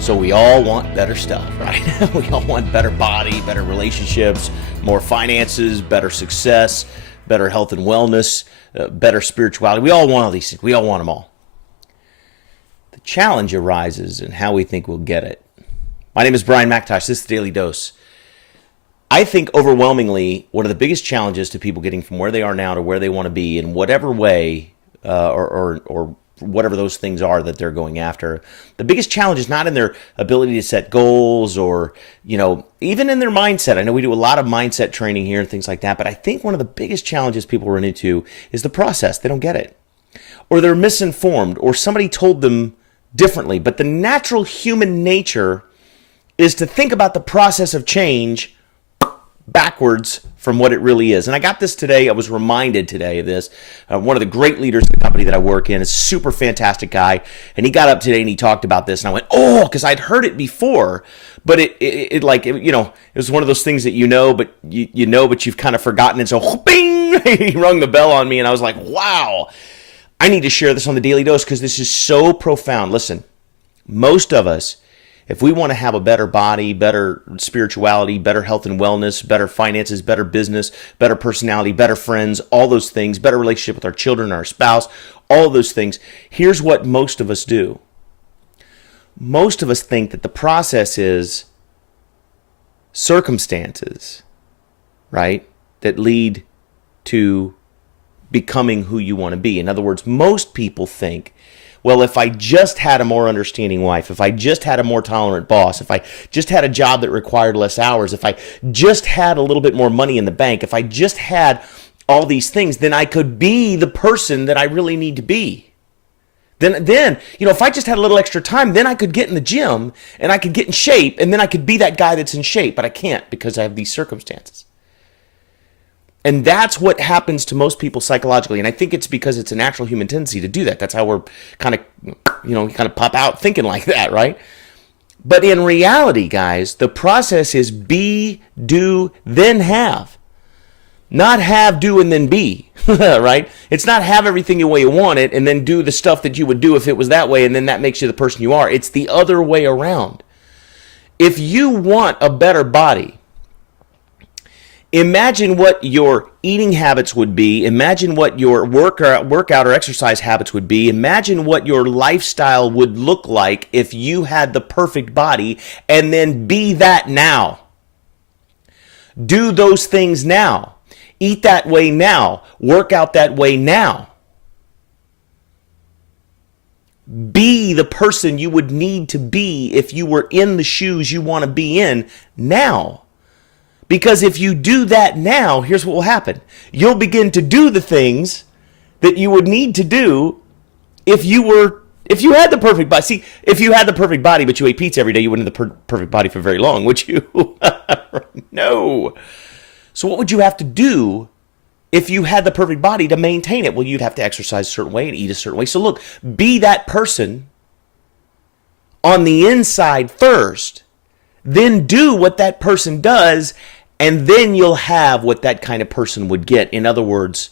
So we all want better stuff, right? We all want better body, better relationships, more finances, better success, better health and wellness, better spirituality. We all want all these things. We all want them all. The challenge arises in how we think we'll get it. My name is Brian McIntosh. This is the Daily Dose. I think overwhelmingly one of the biggest challenges to people getting from where they are now to where they want to be in whatever way or whatever those things are that they're going after, the biggest challenge is not in their ability to set goals or, even in their mindset. I know we do a lot of mindset training here and things like that, but I think one of the biggest challenges people run into is the process. They don't get it. Or they're misinformed, or somebody told them differently. But the natural human nature is to think about the process of change backwards from what it really is. And I got this today. I was reminded today of this. One of the great leaders in the company that I work in, is a super fantastic guy. And he got up today and he talked about this. And I went, oh, because I'd heard it before. But it was one of those things that but but you've kind of forgotten. And so, bing, he rung the bell on me. And I was like, wow, I need to share this on the Daily Dose because this is so profound. Listen, most of us, if we want to have a better body, better spirituality, better health and wellness, better finances, better business, better personality, better friends, all those things, better relationship with our children, our spouse, all those things, here's what most of us do. Most of us think that the process is circumstances, right, that lead to becoming who you want to be. In other words, most people think, well, if I just had a more understanding wife, if I just had a more tolerant boss, if I just had a job that required less hours, if I just had a little bit more money in the bank, if I just had all these things, then I could be the person that I really need to be. Then, if I just had a little extra time, then I could get in the gym and I could get in shape and then I could be that guy that's in shape, but I can't because I have these circumstances. And that's what happens to most people psychologically. And I think it's because it's a natural human tendency to do that. That's how we're kind of pop out thinking like that, right? But in reality, guys, the process is be, do, then have. Not have, do, and then be, right? It's not have everything the way you want it and then do the stuff that you would do if it was that way and then that makes you the person you are. It's the other way around. If you want a better body, imagine what your eating habits would be. Imagine what your workout or exercise habits would be. Imagine what your lifestyle would look like if you had the perfect body, and then be that now. Do those things now. Eat that way now. Work out that way now. Be the person you would need to be if you were in the shoes you want to be in now. Because if you do that now, here's what will happen. You'll begin to do the things that you would need to do if you had the perfect body. See, if you had the perfect body, but you ate pizza every day, you wouldn't have the perfect body for very long, would you? No. So what would you have to do if you had the perfect body to maintain it? Well, you'd have to exercise a certain way and eat a certain way. So look, be that person on the inside first, then do what that person does, and then you'll have what that kind of person would get. In other words,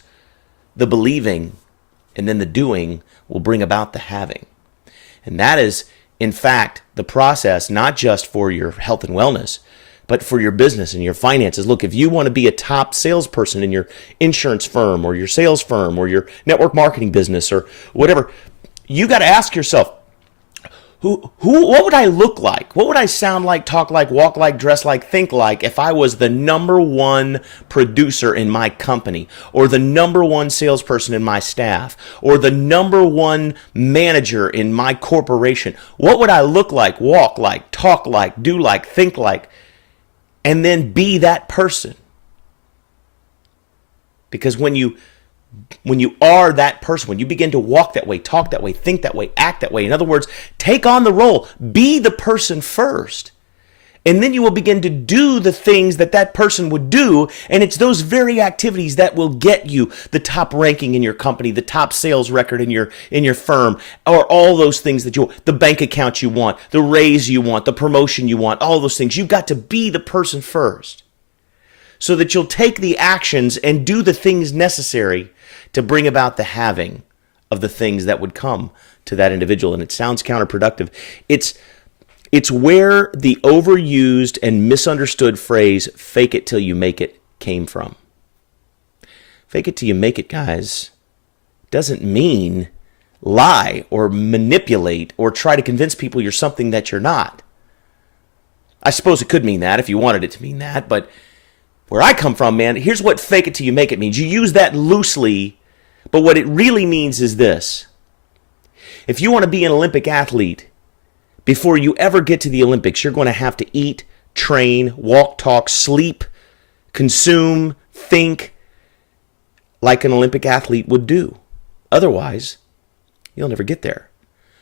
the believing and then the doing will bring about the having. And that is, in fact, the process, not just for your health and wellness, but for your business and your finances. Look, if you want to be a top salesperson in your insurance firm or your sales firm or your network marketing business or whatever, you got to ask yourself, what would I look like? What would I sound like, talk like, walk like, dress like, think like if I was the number one producer in my company, or the number one salesperson in my staff, or the number one manager in my corporation? What would I look like, walk like, talk like, do like, think like, and then be that person? Because when you are that person, when you begin to walk that way, talk that way, think that way, act that way, in other words, take on the role, be the person first, and then you will begin to do the things that that person would do, and it's those very activities that will get you the top ranking in your company, the top sales record in your firm, or all those things that the bank account you want, the raise you want, the promotion you want, all those things. You've got to be the person first so that you'll take the actions and do the things necessary to bring about the having of the things that would come to that individual. And it sounds counterproductive. It's It's where the overused and misunderstood phrase, fake it till you make it, came from. Fake it till you make it, guys, doesn't mean lie or manipulate or try to convince people you're something that you're not. I suppose it could mean that if you wanted it to mean that, but where I come from, man, here's what fake it till you make it means. You use that loosely, but what it really means is this. If you want to be an Olympic athlete, before you ever get to the Olympics, you're going to have to eat, train, walk, talk, sleep, consume, think like an Olympic athlete would do. Otherwise, you'll never get there.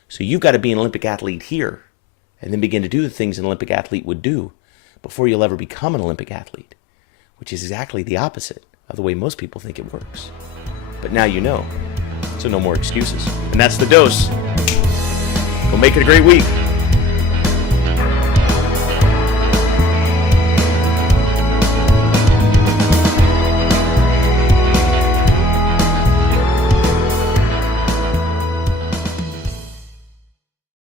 So you've got to be an Olympic athlete here and then begin to do the things an Olympic athlete would do before you'll ever become an Olympic athlete, which is exactly the opposite of the way most people think it works. But now you know, so no more excuses. And that's the dose. Go make it a great week.